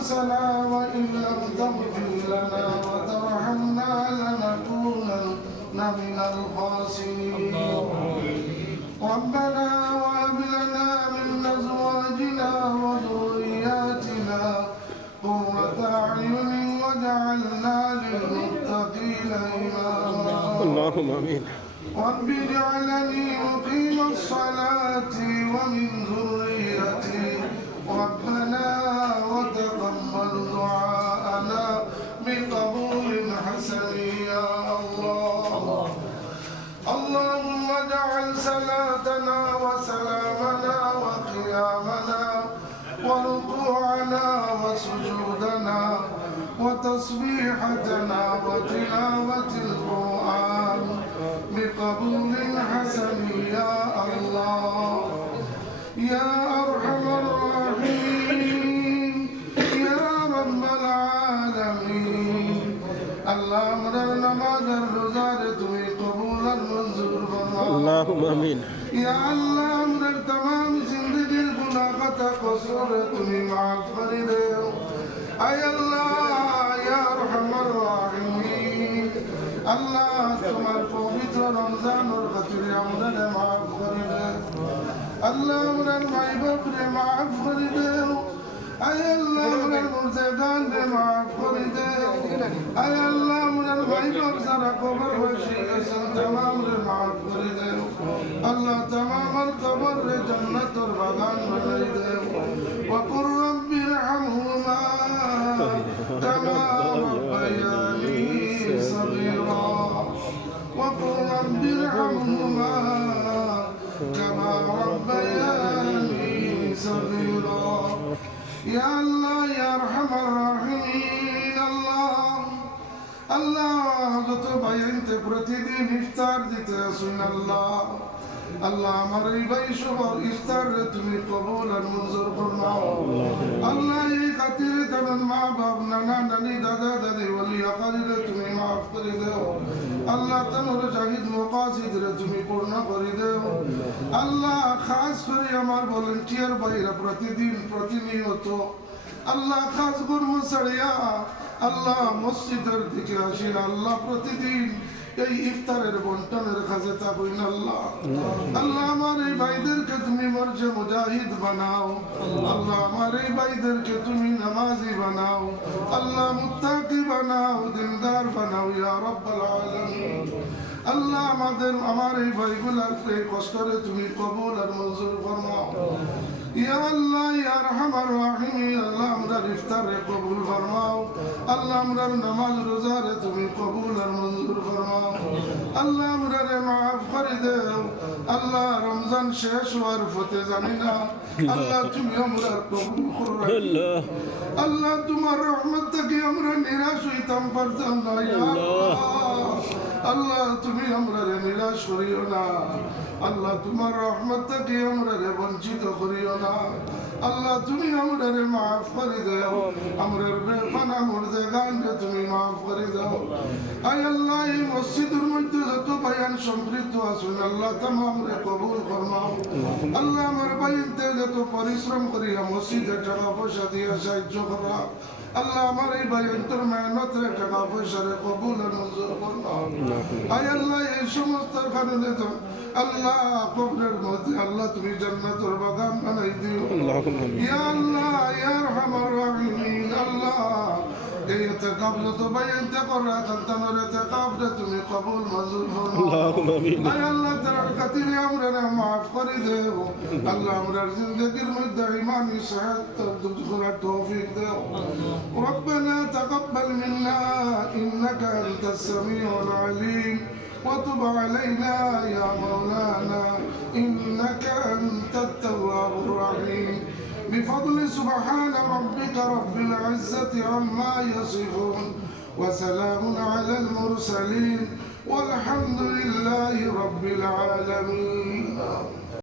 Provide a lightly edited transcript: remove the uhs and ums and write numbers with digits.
أنفسنا وإن لم تغفر لنا وترحمنا لنكونن من الخاسرين ربنا وهب لنا من أزواجنا وذرياتنا قرة أعين واجعلنا للمتقين إماما اللهم آمين رب اجعلني مقيم الصلاة ومن ذريتي ربنا وتقبل دعاءنا بقبول حسن يا الله اللهم اجعل صلاتنا وسلامنا وقيامنا وركوعنا وسجودنا وتسبيحتنا وتلاوة القرآن بقبول حسن يا الله يا أرحم الراحمين يا رب العالمين اللهم نماز الرزار تمي قبولا منظور اللهم آمين يا الله من تمام زندگی گناہ خطا قصور تمہیں معاف کر دے اے اللہ یا ارحم الراحمین اللہ تمہار پویتر رمضان اور خطر عمدن معاف کر دے اللہ من مائی باپ نے معاف کر دے اے اللہ من مرزدان نے معاف کر دے اے اللہ من مائی باپ سارا قبر وشی اسم تمام نے معاف کر دے اللہ تمام القبر جنت اور بغان بنائی دے وقل رب ارحمهما كما ربياني صغيرا وقل رب ارحمهما كما ربياني صغيرا يا الله يا ارحم الراحمين الله যত ভাইতে প্রতিদিন ইফতার দিতে আসুন আল্লাহ আল্লাহ আমার এই ভাই সবার ইফতার তুমি কবুল আর মঞ্জুর ফরমাও আল্লাহ এই খাতিরে তাদের মা বাপ নানা নানি দাদা দাদি ওলি আকারিরে তুমি মাফ করে দাও আল্লাহ তানোর জাহিদ মুকাসিদরে তুমি পূর্ণ করে দাও আল্লাহ খাস করে আমার ভলান্টিয়ার ভাইরা প্রতিদিন প্রতিনিয়ত আল্লাহ খাস কর্ম ছাড়িয়া আল্লাহ মসজিদের দিকে আসেন আল্লাহ প্রতিদিন এই ইফতারের বন্টনের কাজে থাকুন আল্লাহ আল্লাহ আমার এই ভাইদেরকে তুমি মর্জে মুজাহিদ বানাও আল্লাহ আমার এই ভাইদেরকে তুমি নামাজি বানাও আল্লাহ মুত্তাকি বানাও দিনদার বানাও ইয়া রাব্বাল আলামিন আল্লাহ আমার এই ভাইগুলার কষ্টরে তুমি কবুল আর মঞ্জুর ফরমাও ইয়া আল্লাহ ইয়া আরহামার রাহিমিন আল্লাহ আমরা ইফতারে কবুল ফরমাও আল্লাহ আমরা নামাজ রোজারে তুমি কবুল আর মঞ্জুর ফরমাও আল্লাহ আমরা মাফ করে দাও আল্লাহ রমজান শেষ হওয়ার পথে জানি না আল্লাহ তুমি আমরা কবুল করো আল্লাহ তোমার রহমত থেকে আমরা নিরাশ হইতাম পারতাম না ইয়া আল্লাহ আল্লাহ তুমি আমরা নিরাশ করিও না আল্লাহ তোমার রহমত থেকে আমরা বঞ্চিত করিও না আল্লাহ তুমি আমরা মাফ করে দাও আমরা বেফানা মুর্দেগান তুমি মাফ করে দাও আয় আল্লাহ এই মসজিদের মধ্যে যত বয়ান সম্পৃক্ত আছেন আল্লাহ তামাম রে কবুল ফরমাও আল্লাহ আমার বাইনতে যত পরিশ্রম করিয়া মসজিদে টাকা পয়সা দিয়ে সাহায্য করা আল্লাহ আমার এই বয়ান্তর মেহনত রে টাকা পয়সা রে কবুল আর মঞ্জুর ফরমাও আয় আল্লাহ এই সমস্ত কারণে তো আল্লাহ কবরের মধ্যে আল্লাহ তুমি জান্নাতের বাগান বানাই দিও ইয়া আল্লাহ ইয়া আরহামার রাহিমিন আল্লাহ এই ইতিকাফ তো বাইনতে করা তান্তনের ইতিকাফ তুমি কবুল মঞ্জুর ফরমাও আল্লাহুম্মা আমিন আয় আল্লাহ তাআলা খাতিরে আমরা মাফ করে দেও আল্লাহ আমরার জিন্দেগির মধ্যে ঈমানি সাহাত দুখরা তৌফিক দেও ربنا تقبل منا إنك أنت السميع العليم وتب علينا يا مولانا إنك أنت التواب الرحيم بفضل سبحان ربك رب العزة عما يصفون وسلام على المرسلين والحمد لله رب العالمين